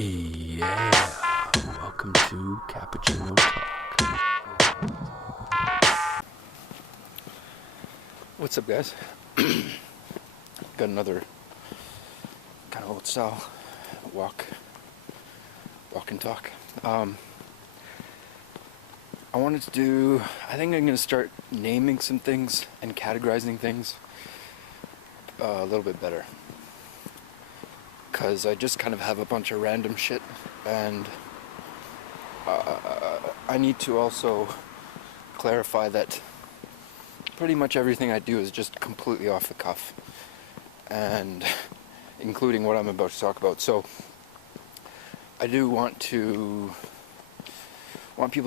Yeah, welcome to Cappuccino Talk. What's up, guys? Got another kind of old style walk and talk. I think I'm going to start naming some things and categorizing things a little bit better. Because I just kind of have a bunch of random shit, and I need to also clarify that pretty much everything I do is just completely off the cuff, and including what I'm about to talk about. So I do want people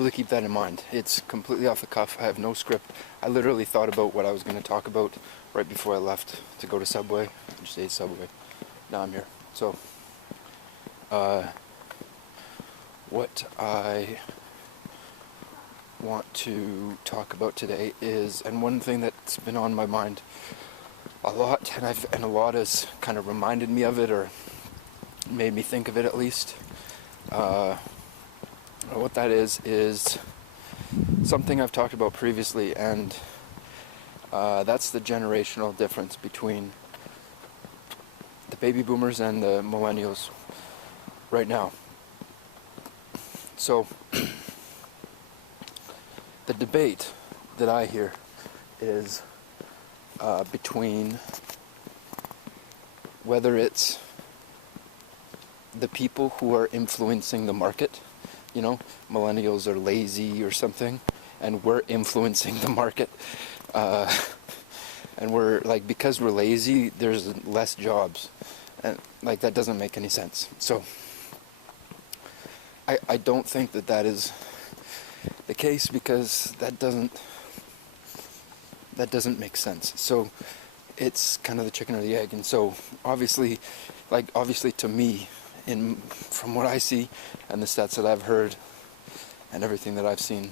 to keep that in mind. It's completely off the cuff. I have no script. I literally thought about what I was going to talk about right before I left to go to Subway. I just ate Subway. Now I'm here. So what I want to talk about today is, and one thing that's been on my mind a lot, and a lot has kind of reminded me of it, or made me think of it at least. What that is something I've talked about previously, and that's the generational difference between the baby boomers and the millennials right now. So the debate that I hear is between whether it's the people who are influencing the market, millennials are lazy or something, and we're influencing the market, and we're like, because we're lazy, there's less jobs, and like, that doesn't make any sense. So I don't think that is the case, because that doesn't make sense. So it's kind of the chicken or the egg. And so obviously to me, from what I see and the stats that I've heard and everything that I've seen,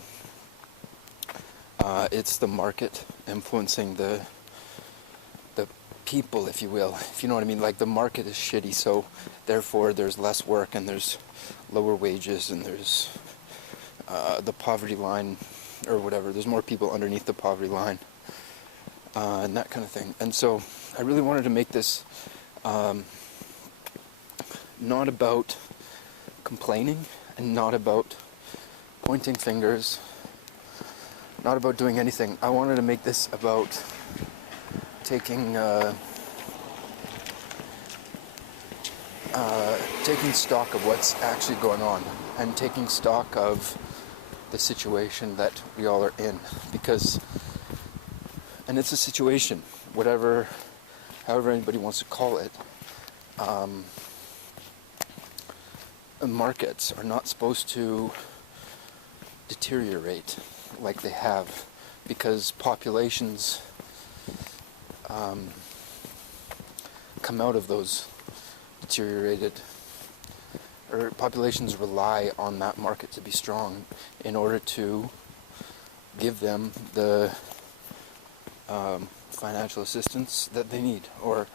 it's the market influencing the people, if you will, if you know what I mean. Like, the market is shitty, so therefore there's less work, and there's lower wages, and there's the poverty line, or whatever. There's more people underneath the poverty line, and that kind of thing. And so I really wanted to make this not about complaining, and not about pointing fingers, not about doing anything. I wanted to make this about taking stock of what's actually going on, and taking stock of the situation that we all are in, and it's a situation, however anybody wants to call it. Markets are not supposed to deteriorate like they have, because populations come out of those deteriorated, or populations rely on that market to be strong in order to give them the financial assistance that they need, or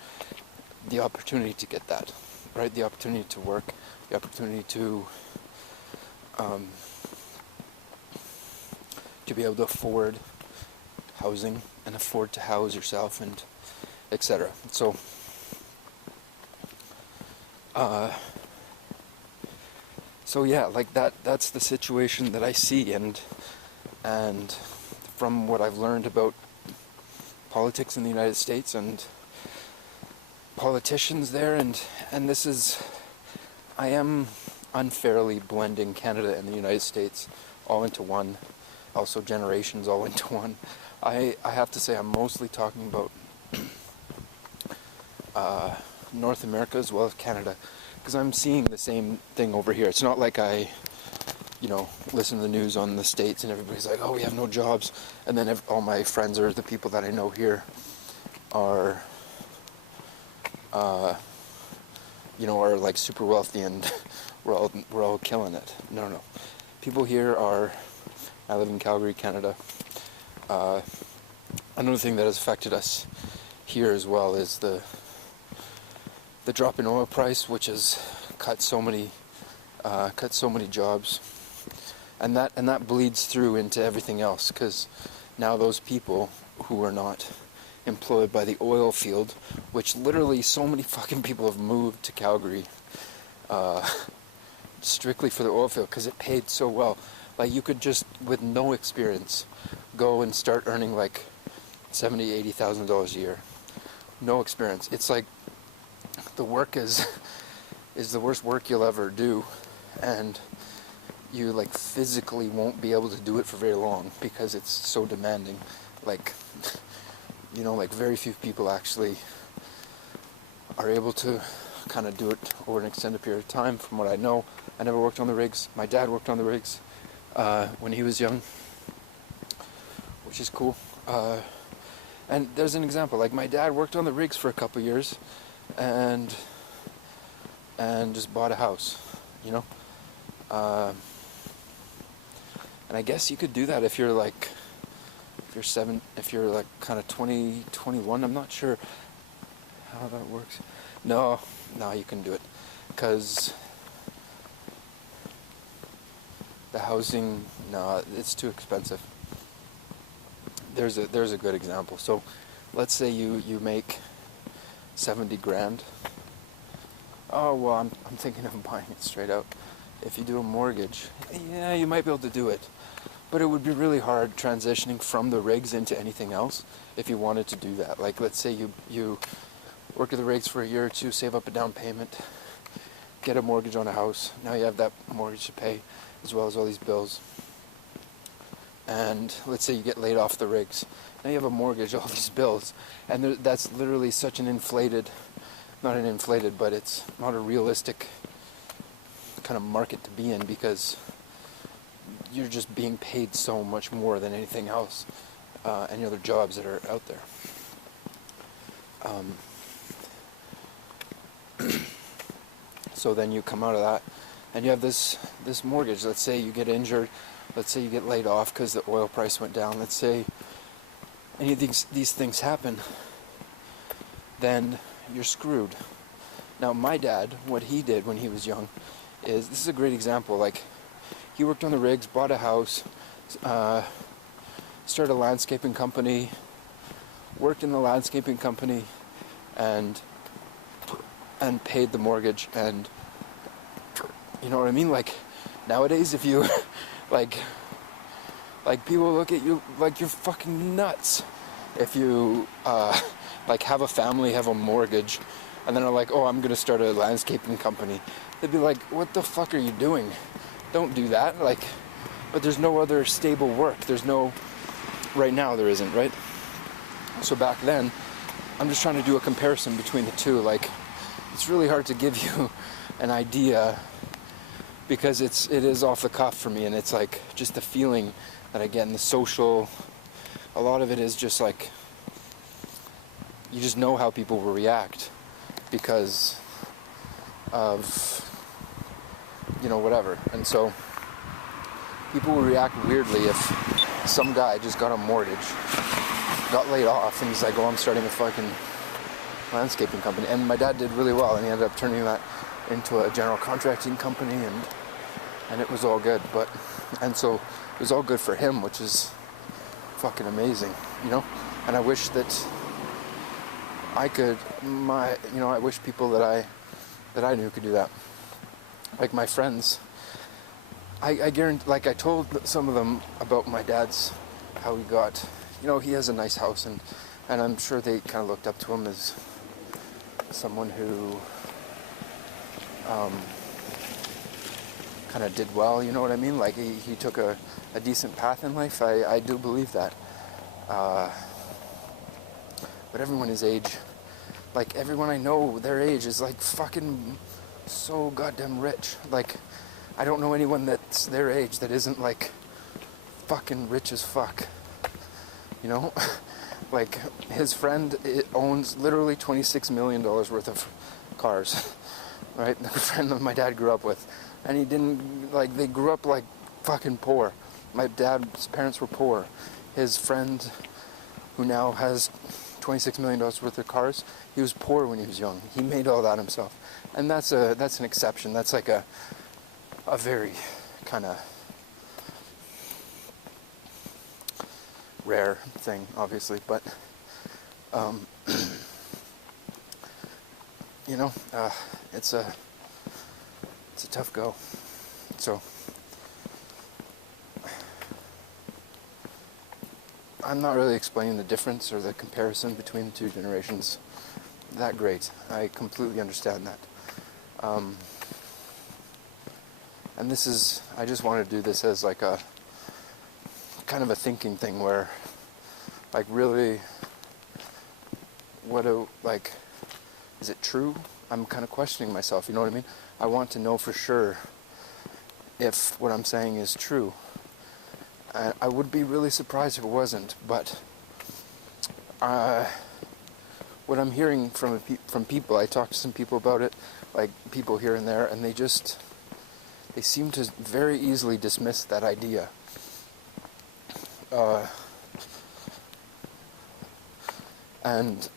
the opportunity to get that, right? The opportunity to work, the opportunity to be able to afford housing and afford to house yourself, and etc. So yeah, like that's the situation that I see, and from what I've learned about politics in the United States and politicians there, and I am unfairly blending Canada and the United States all into one, also generations all into one. I have to say, I'm mostly talking about North America as well as Canada, because I'm seeing the same thing over here. It's not like I listen to the news on the States and everybody's like, oh, we have no jobs, and then all my friends, or the people that I know here, are are like super wealthy, and we're all killing it. No. People here are. I live in Calgary, Canada. Another thing that has affected us here as well is the drop in oil price, which has cut so many cut so many jobs, and that bleeds through into everything else, because now those people who are not employed by the oil field, which literally so many fucking people have moved to Calgary strictly for the oil field because it paid so well. Like, you could just, with no experience, go and start earning like $70,000-$80,000 a year. No experience. It's like the work is the worst work you'll ever do, and you like physically won't be able to do it for very long because it's so demanding. Like, you know, like very few people actually are able to kind of do it over an extended period of time. From what I know, I never worked on the rigs. My dad worked on the rigs when he was young, which is cool. And there's an example, like my dad worked on the rigs for a couple years and just bought a house, you know. And I guess you could do that if you're like, if you're like kind of 20, 21. I'm not sure how that works. No, you can do it, because the housing, no, it's too expensive. There's a good example. So let's say you make 70 grand. Oh, well, I'm thinking of buying it straight out. If you do a mortgage, yeah, you might be able to do it, but it would be really hard transitioning from the rigs into anything else if you wanted to do that. Like, let's say you work at the rigs for a year or two, save up a down payment, get a mortgage on a house. Now you have that mortgage to pay, as well as all these bills. And let's say you get laid off the rigs. Now you have a mortgage, all these bills. And that's literally such an inflated, not an inflated, but it's not a realistic kind of market to be in, because you're just being paid so much more than anything else, any other jobs that are out there. So then you come out of that, and you have this mortgage. Let's say you get injured. Let's say you get laid off because the oil price went down. Let's say any of these things happen, then you're screwed. Now, my dad, what he did when he was young, this is a great example. Like, he worked on the rigs, bought a house, started a landscaping company, worked in the landscaping company, and paid the mortgage. And you know what I mean? Like, nowadays, if you like people look at you like you're fucking nuts if you like have a family, have a mortgage, and then are like, oh, I'm gonna start a landscaping company. They'd be like, what the fuck are you doing? Don't do that. Like, but there's no other stable work. There's no, right now there isn't, right? So back then, I'm just trying to do a comparison between the two. Like, it's really hard to give you an idea because it is off the cuff for me, and it's like just the feeling that I get in the social. A lot of it is just like, you just know how people will react because of, you know, whatever. And so people will react weirdly if some guy just got a mortgage, got laid off, and he's like, oh, I'm starting a fucking landscaping company. And my dad did really well, and he ended up turning that into a general contracting company, and it was all good. And so it was all good for him, which is fucking amazing, you know. And I wish that I could, I wish people that I knew could do that. Like my friends, I guarantee, like I told some of them about my dad's, how he got, you know, he has a nice house, and I'm sure they kind of looked up to him as someone who kind of did well, you know what I mean? Like he took a decent path in life. I do believe that. But everyone his age, like everyone I know their age is like fucking so goddamn rich. Like, I don't know anyone that's their age that isn't like fucking rich as fuck, you know? Like, his friend owns literally $26 million worth of cars, right? The friend that my dad grew up with. And he didn't, like, they grew up like fucking poor. My dad's parents were poor. His friend, who now has $26 million worth of cars, he was poor when he was young. He made all that himself. And that's an exception. That's like a very kind of rare thing, obviously, but it's a tough go. So I'm not really explaining the difference or the comparison between the two generations that great. I completely understand that. And I just want to do this as like a kind of a thinking thing where, like, really, is it true? I'm kind of questioning myself, you know what I mean? I want to know for sure if what I'm saying is true. I would be really surprised if it wasn't, but what I'm hearing from people, I talked to some people about it, like people here and there, and they seem to very easily dismiss that idea. And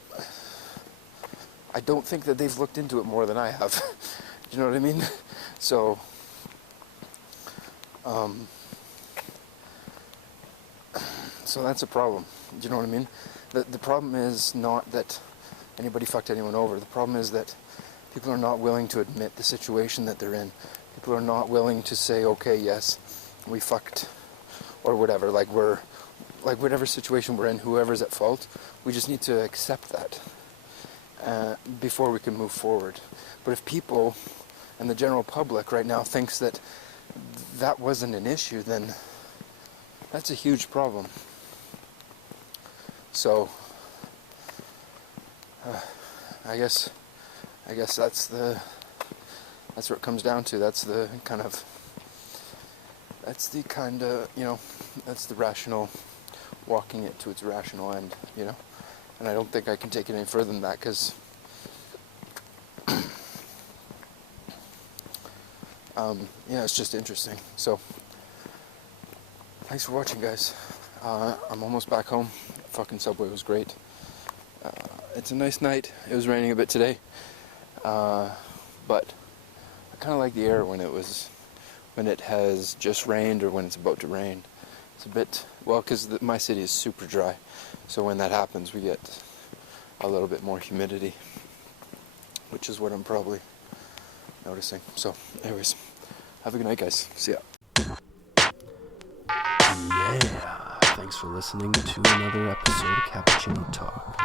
I don't think that they've looked into it more than I have. Do you know what I mean? So, so that's a problem. Do you know what I mean? The problem is not that anybody fucked anyone over. The problem is that people are not willing to admit the situation that they're in. People are not willing to say, okay, yes, we fucked, or whatever. Like whatever situation we're in, whoever's at fault, we just need to accept that before we can move forward. But if people and the general public right now thinks that that wasn't an issue, then that's a huge problem. So I guess that's what it comes down to. That's the kind of that's the rational, walking it to its rational end, you know. And I don't think I can take it any further than that, because it's just interesting. So thanks for watching, guys. I'm almost back home. Fucking Subway was great. It's a nice night. It was raining a bit today, but I kind of like the air when it has just rained or when it's about to rain. It's a bit, because my city is super dry, so when that happens we get a little bit more humidity, which is what I'm probably noticing. So anyways, have a good night, guys. See ya. Yeah, thanks for listening to another episode of Cappuccino Talk.